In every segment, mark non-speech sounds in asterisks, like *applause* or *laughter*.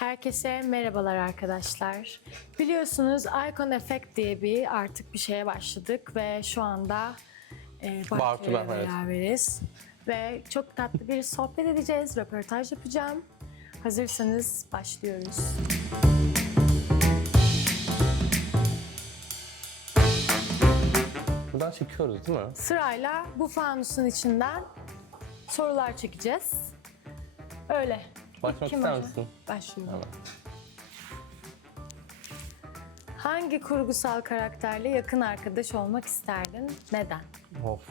Herkese merhabalar arkadaşlar. Biliyorsunuz Icon Effect diye bir artık bir şeye başladık ve şu anda e, Bartu Bartu ile ben, evet. beraberiz. Ve çok tatlı bir sohbet edeceğiz, röportaj yapacağım. Hazırsanız başlıyoruz. Buradan çekiyoruz değil mi? Sırayla bu fanusun içinden sorular çekeceğiz. Öyle. Başlamak Kim ister başlar? misin? Başlıyorum. Tamam. Hangi kurgusal karakterle yakın arkadaş olmak isterdin? Neden? Of.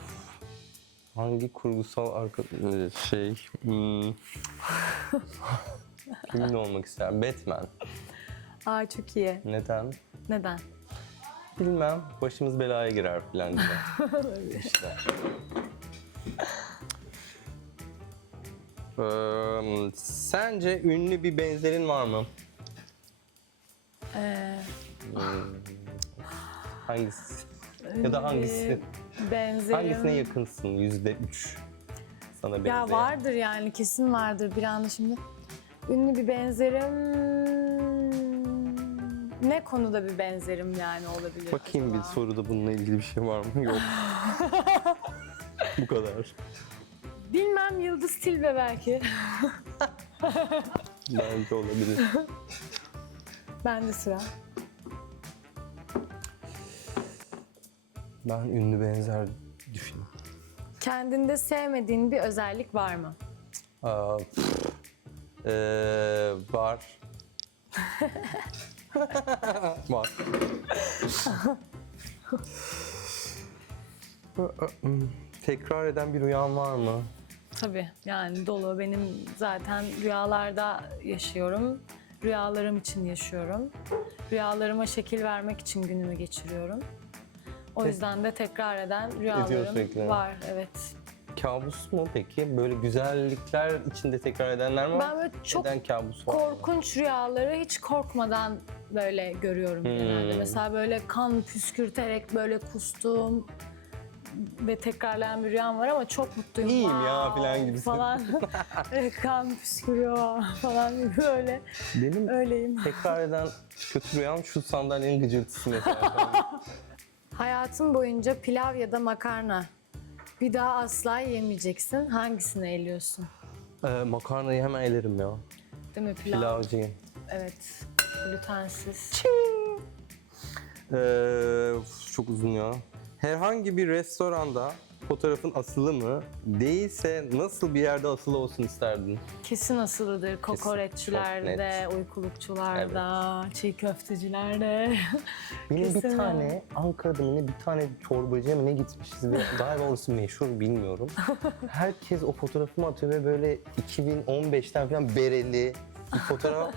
Hangi kurgusal arka... şey... Hmm. *laughs* Kiminle olmak ister? Batman. Aa çok iyi. Neden? Neden? Bilmem. Başımız belaya girer falan diye. *laughs* işte. Ee, sence ünlü bir benzerin var mı? Ee, Hangisi? Ya da hangisi? benzerim. Hangisine yakınsın? Yüzde üç. Sana benzeyen. Ya vardır yani kesin vardır bir anda şimdi. Ünlü bir benzerim. Ne konuda bir benzerim yani olabilir? Bakayım bir acaba? soruda bununla ilgili bir şey var mı? Yok. *laughs* Bu kadar. Bilmem Yıldız Tilbe belki. *laughs* Bence olabilir. ben de sıra. Ben ünlü benzer düşünüyorum. Kendinde sevmediğin bir özellik var mı? Aa, pff. Ee, var. *laughs* var. *laughs* Tekrar eden bir rüyan var mı? Tabii yani dolu. Benim zaten rüyalarda yaşıyorum. Rüyalarım için yaşıyorum. Rüyalarıma şekil vermek için günümü geçiriyorum. O yüzden de tekrar eden rüyalarım sürekli. var. Evet. Kabus mu peki? Böyle güzellikler içinde tekrar edenler mi var? Ben böyle çok Neden kabus var? korkunç rüyaları hiç korkmadan böyle görüyorum genelde. Hmm. Mesela böyle kan püskürterek böyle kustuğum ve tekrarlayan bir rüyam var ama çok mutluyum. İyiyim ya falan gibisin. Falan. *laughs* Evet, kan püskürüyor falan gibi böyle. Benim Öyleyim. tekrar eden kötü rüyam şu sandalyenin gıcırtısı mesela. *laughs* Hayatın boyunca pilav ya da makarna bir daha asla yemeyeceksin. Hangisini eliyorsun? ee, makarnayı hemen elerim ya. Değil mi pilav? Pilavcıyım. Evet. Glutensiz. Ee, uf, çok uzun ya. Herhangi bir restoranda fotoğrafın asılı mı? Değilse nasıl bir yerde asılı olsun isterdin? Kesin asılıdır. Kokoreççilerde, uykulukçularda, çiğ köftecilerde. Yine *laughs* bir Kesin tane Ankara'da mı ne bir tane çorbacıya mı ne gitmişiz ve *laughs* galiba orası meşhur bilmiyorum. *laughs* Herkes o fotoğrafımı atıyor ve böyle 2015'ten falan bereli bir fotoğraf.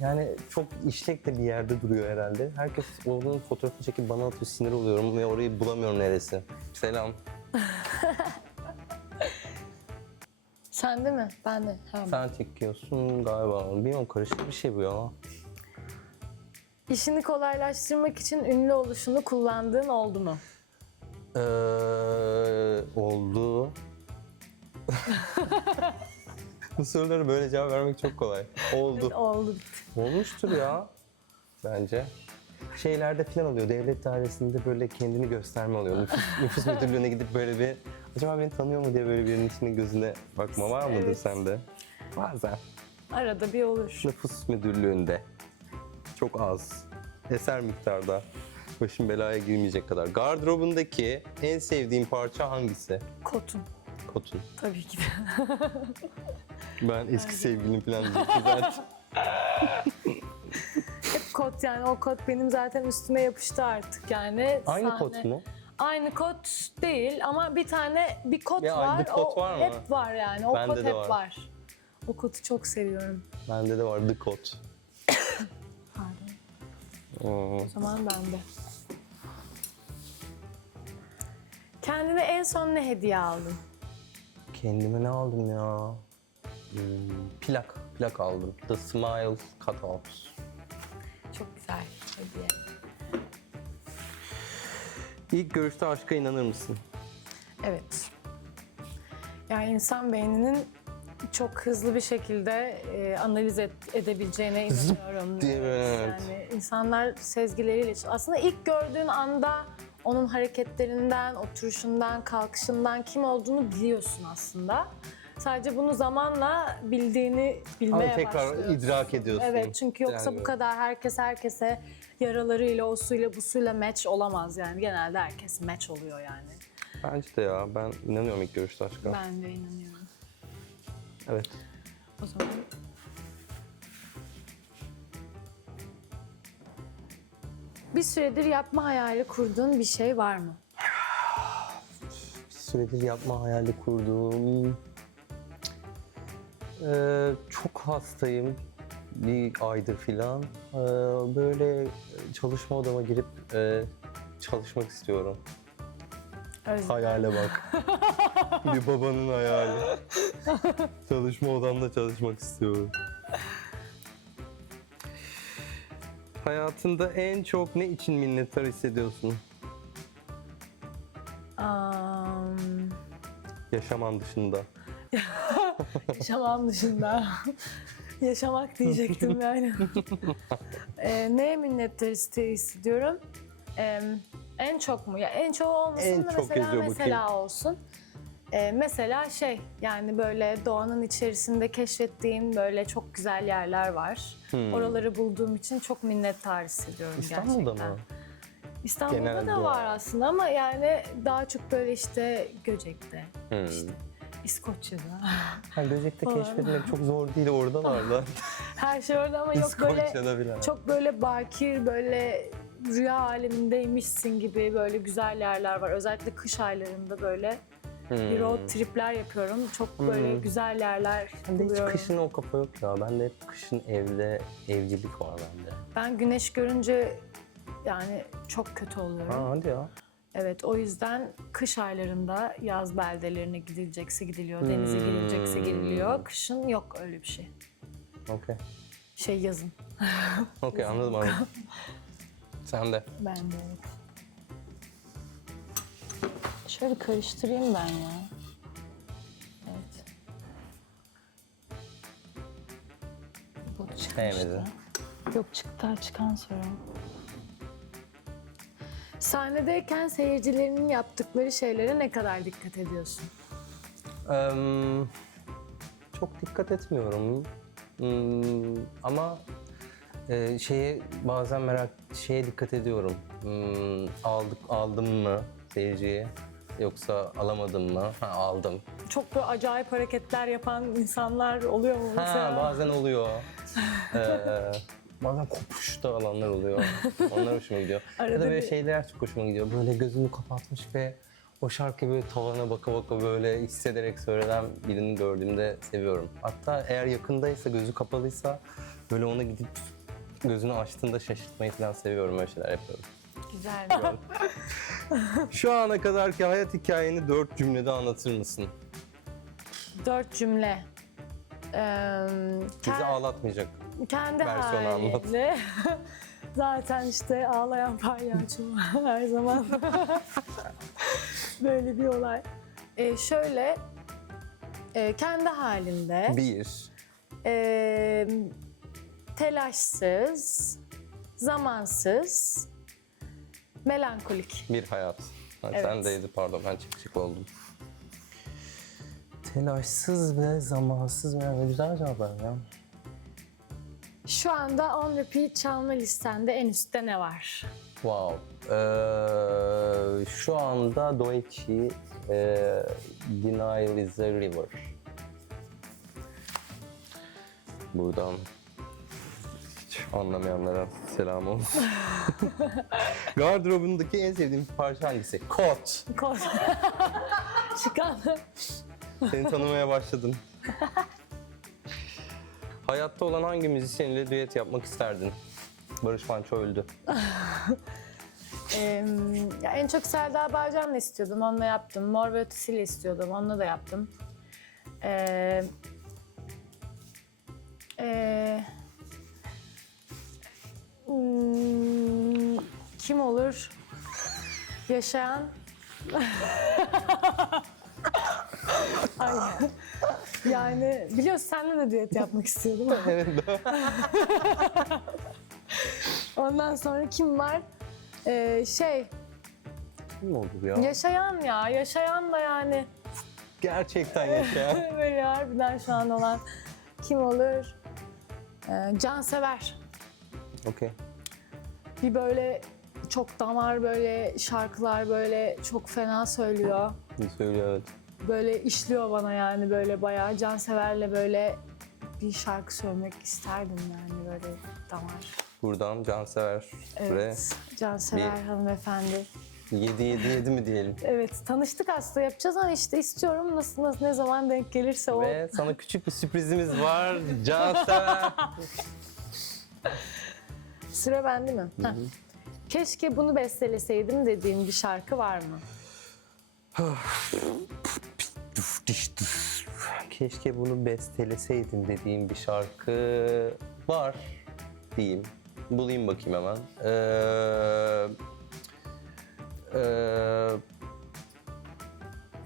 Yani çok işlek de bir yerde duruyor herhalde. Herkes onun fotoğrafını çekip bana atıyor, sinir oluyorum ve orayı bulamıyorum neresi. Selam. *laughs* Sen de mi? Ben de. Ha. Sen çekiyorsun galiba. Bilmiyorum karışık bir şey bu ya. İşini kolaylaştırmak için ünlü oluşunu kullandığın oldu mu? Ee, oldu. *laughs* bu sorulara böyle cevap vermek çok kolay. Oldu. *laughs* Oldu. Olmuştur ya. Bence. Şeylerde falan oluyor. Devlet dairesinde böyle kendini gösterme oluyor. Nüfus, *laughs* nüfus müdürlüğüne gidip böyle bir acaba beni tanıyor mu diye böyle birinin içine gözüne bakma var mıdır Evet. sende? Bazen. Arada bir olur. Nüfus müdürlüğünde. Çok az. Eser miktarda. Başım belaya girmeyecek kadar. Gardırobundaki en sevdiğin parça hangisi? Kotun. Kotun. Tabii ki de. *laughs* Ben eski sevgilim falan diyecektim *laughs* zaten. Hep kot yani o kot benim zaten üstüme yapıştı artık yani. Aynı Sahne- kot mu? Aynı kot değil ama bir tane bir kot Ya, var. bir kot o var mı? Hep var yani. O Bende kot de hep var. var. O kotu çok seviyorum. Bende de var the kot. Pardon. Oo. O zaman bende. Kendine en son ne hediye aldın? Kendime ne aldım ya? Hmm, plak. Plak aldım. The Smile Cutout. Çok güzel hediye. İlk görüşte aşka inanır mısın? Evet. Yani insan beyninin çok hızlı bir şekilde e, analiz et- edebileceğine Zıp inanıyorum. diye evet. Yani insanlar sezgileriyle aslında ilk gördüğün anda onun hareketlerinden, oturuşundan, kalkışından kim olduğunu biliyorsun aslında. Sadece bunu zamanla bildiğini bilmeye Ama tekrar başlıyorsun. idrak ediyorsun. Evet çünkü yoksa Yani- bu kadar herkes herkese yaralarıyla, o suyla, bu suyla match olamaz yani. Genelde herkes match oluyor yani. Bence de ya ben inanıyorum ilk görüşte aşka. Ben de inanıyorum. Evet. O zaman bir süredir yapma hayali kurduğun bir şey var mı? Bir süredir yapma hayali kurduğum... Ee, çok hastayım. Bir aydır filan. Ee, böyle çalışma odama girip e, çalışmak istiyorum. Özlem. Hayale bak. *laughs* bir babanın hayali. Çalışma odamda çalışmak istiyorum. Hayatında en çok ne için minnettar hissediyorsun? Am, Yaşaman dışında. *laughs* *laughs* yaşamam dışında. *laughs* Yaşamak diyecektim yani. *laughs* ee, neye minnettar iste- hissediyorum? Ee, en çok mu? Ya en çok olmasın En da çok mesela mesela olsun. Ee, mesela şey yani böyle doğanın içerisinde keşfettiğim böyle çok güzel yerler var. Hmm. Oraları bulduğum için çok minnettar hissediyorum İstanbul'da gerçekten. mı? İstanbul'da Genel da doğa. var aslında ama yani daha çok böyle işte Göcek'te, Hmm. İskoçya'da. *laughs* Ha, Göcek'te Falan. keşfetmek çok zor değil oradalar *laughs* Her şey orada ama yok böyle bile. çok böyle bakir böyle rüya alemindeymişsin gibi böyle güzel yerler var. Özellikle kış aylarında böyle bir road tripler yapıyorum. Çok böyle Hmm. güzel yerler Bende hiç buluyorum. kışın o kafa yok ya. Bende hep kışın evde evcilik var bende. Ben güneş görünce yani çok kötü oluyorum. Ha hadi ya. Evet o yüzden kış aylarında yaz beldelerine gidilecekse gidiliyor, denize girilecekse giriliyor. Kışın yok öyle bir şey. Okey. Şey yazın. *laughs* Okey anladım anladım. *laughs* Sen de. Ben de evet. Şöyle karıştırayım ben ya. Evet. Bu çıkmıştı. Yok çıktı çıkan sonra. Sahnedeyken seyircilerinin yaptıkları şeylere ne kadar dikkat ediyorsun? Eee, çok dikkat etmiyorum. Hmm, ama e, şeye bazen merak şeye dikkat ediyorum. Hmm, aldık aldım mı seyirciye yoksa alamadım mı? Ha aldım. Çok böyle acayip hareketler yapan insanlar oluyor mu mesela? Ha bazen oluyor. *laughs* Ee, bazen kopuş da alanlar oluyor. *laughs* Onlar hoşuma gidiyor. ya da böyle bir- şeyler çok hoşuma gidiyor. Böyle gözünü kapatmış ve o şarkıyı böyle tavana baka baka böyle hissederek söylenen birini gördüğümde seviyorum. Hatta eğer yakındaysa, gözü kapalıysa böyle ona gidip gözünü açtığında şaşırtmayı falan seviyorum. Öyle şeyler yapıyorum. Güzel. *laughs* Şu ana kadarki hayat hikayeni dört cümlede anlatır mısın? Dört cümle. Ee, Bizi ağlatmayacak. Kendi versiyonu anlat. *laughs* Zaten işte ağlayan palyaço her zaman. *laughs* Böyle bir olay. Ee, şöyle, e, kendi halinde, Bir. e, telaşsız, zamansız, melankolik. Bir hayat. Ha, Evet. Sen deydi pardon ben çıkışık oldum. Telaşsız ve zamansız ve güzel cevaplar ya. Şu anda on repeat çalma listende en üstte ne var? Wow. Ee, şu anda Doichi e, Denial is a River. Buradan anlamayanlara selam olsun. *laughs* Gardırobundaki en sevdiğim parça hangisi? Kot. Kol. *laughs* Çıkan. Seni tanımaya başladım. *laughs* Hayatta olan hangi müzisyenle düet yapmak isterdin? Barış Manço öldü. *laughs* Ee, en çok Serdar Bağcan'la istiyordum, onunla yaptım. Mor ve Ötesi'yle istiyordum, onunla da yaptım. Ee, hmm, kim olur? Yaşayan... *laughs* Ay. Yani biliyorsun seninle de düet yapmak istiyordum. evet. *laughs* Ondan sonra kim var? Ee, şey, Ne oldu ya? yaşayan ya. Yaşayan da yani Gerçekten yaşayan. *laughs* böyle harbiden şu an olan kim olur? Ee, Cansever. Okey. Bir böyle çok damar böyle şarkılar böyle çok fena söylüyor. Ne söylüyor evet. Böyle işliyor bana yani böyle bayağı Cansever'le böyle bir şarkı söylemek isterdim yani böyle damar. Buradan Cansever Evet. ve Cansever hanımefendi. 7 7 7 mi diyelim? *laughs* Evet tanıştık aslında yapacağız ama işte istiyorum nasıl, nasıl ne zaman denk gelirse o. Ve sana küçük bir sürprizimiz var. Cansever. *laughs* Sıra bende mi? Heh. Keşke bunu besteleseydim dediğim bir şarkı var mı? Keşke bunu besteleseydim dediğim bir şarkı var diyeyim. Bulayım bakayım hemen. Ee, ee,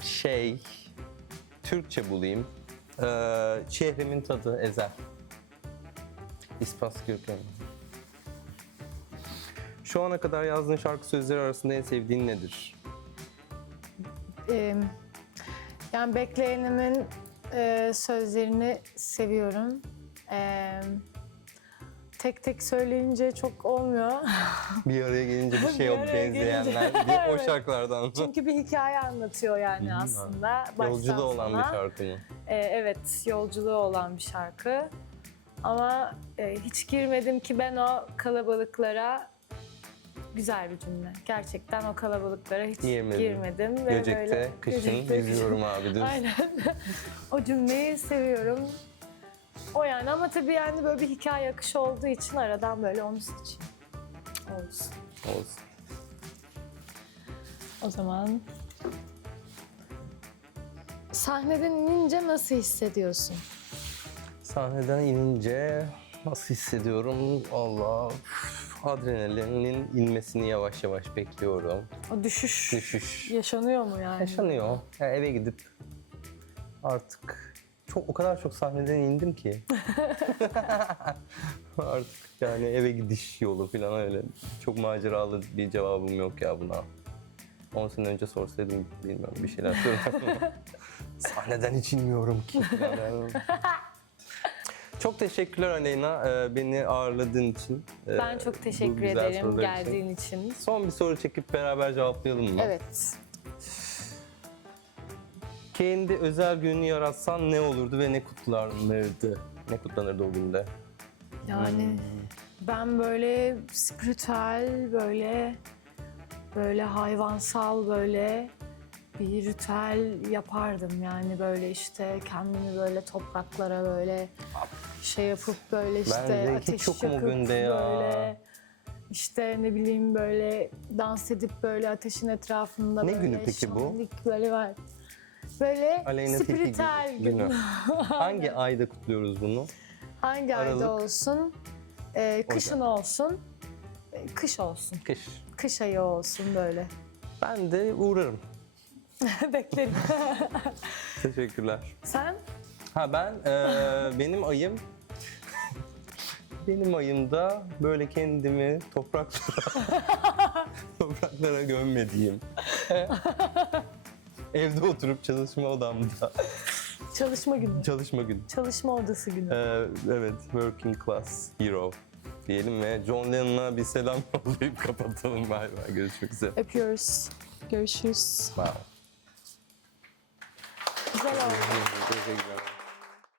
şey, Türkçe bulayım. Ee, Şehrimin tadı Ezel. İspas Gürkan. Şu ana kadar yazdığın şarkı sözleri arasında en sevdiğin nedir? Ee, yani bekleyenimin e, sözlerini seviyorum. Ee, tek tek söyleyince çok olmuyor. *laughs* Bir araya gelince bir şey Bir yok araya gelince- benzeyenler diye o *laughs* Evet. şarkılardan. Çünkü bir hikaye anlatıyor yani aslında. baştan Yolculuğu olan bir sona. şarkı mı? Ee, evet, yolculuğu olan bir şarkı. Ama e, hiç girmedim ki ben o kalabalıklara güzel bir cümle. Gerçekten o kalabalıklara hiç Girmedim. girmedim. Ve Göcek'te böyle, kışın Göcek'te yüzüyorum abi *laughs* dur. Aynen. o cümleyi seviyorum. O yani ama tabii yani böyle bir hikaye akışı olduğu için aradan böyle onu seçeyim. Olsun. Olsun. O zaman sahneden inince nasıl hissediyorsun? Sahneden inince nasıl hissediyorum? Allah üf, adrenalinin inmesini yavaş yavaş bekliyorum. O düşüş, Düşüş. yaşanıyor mu yani? Yaşanıyor. Ya eve gidip artık çok o kadar çok sahneden indim ki. *laughs* *laughs* artık yani eve gidiş yolu falan öyle. Çok maceralı bir cevabım yok ya buna. 10 sene önce sorsaydım bilmiyorum bir şeyler söylerdim. *laughs* Sahneden hiç inmiyorum ki. Yani. Çok teşekkürler Aleyna ee, beni ağırladığın için. Ee, Ben çok teşekkür güzel ederim sorular için. geldiğin için. Son bir soru çekip beraber cevaplayalım mı? Evet. Kendi özel gününü yaratsan ne olurdu ve ne kutlanırdı? Ne kutlanırdı o günde? Yani Hmm. ben böyle spiritüel böyle böyle hayvansal böyle bir ritüel yapardım yani böyle işte kendimi böyle topraklara böyle şey yapıp böyle işte Bence ateş mu yakıp günde ya? böyle işte ne bileyim böyle dans edip böyle ateşin etrafında Ne böyle günü peki bu? şenlik böyle var. Böyle Aleyna Tilki spiritüel günü. gün. *laughs* Hangi ayda kutluyoruz bunu? Hangi Aralık. ayda olsun? Ee, kışın olsun. Ee, Kış olsun. Kış. Kış ayı olsun böyle. Ben de uğrarım. *laughs* Beklerim. Teşekkürler. Sen? Ha ben eee, benim ayım benim ayımda böyle kendimi topraklara *laughs* topraklara gömmediğim *laughs* evde oturup çalışma odamda Çalışma günü. çalışma günü. Çalışma odası günü. Ee, evet, Working Class Hero diyelim ve John Lennon'a bir selam *laughs* yollayıp kapatalım. Bay bay, görüşmek üzere. Öpüyoruz. Görüşürüz. Wow. Güzel oldu.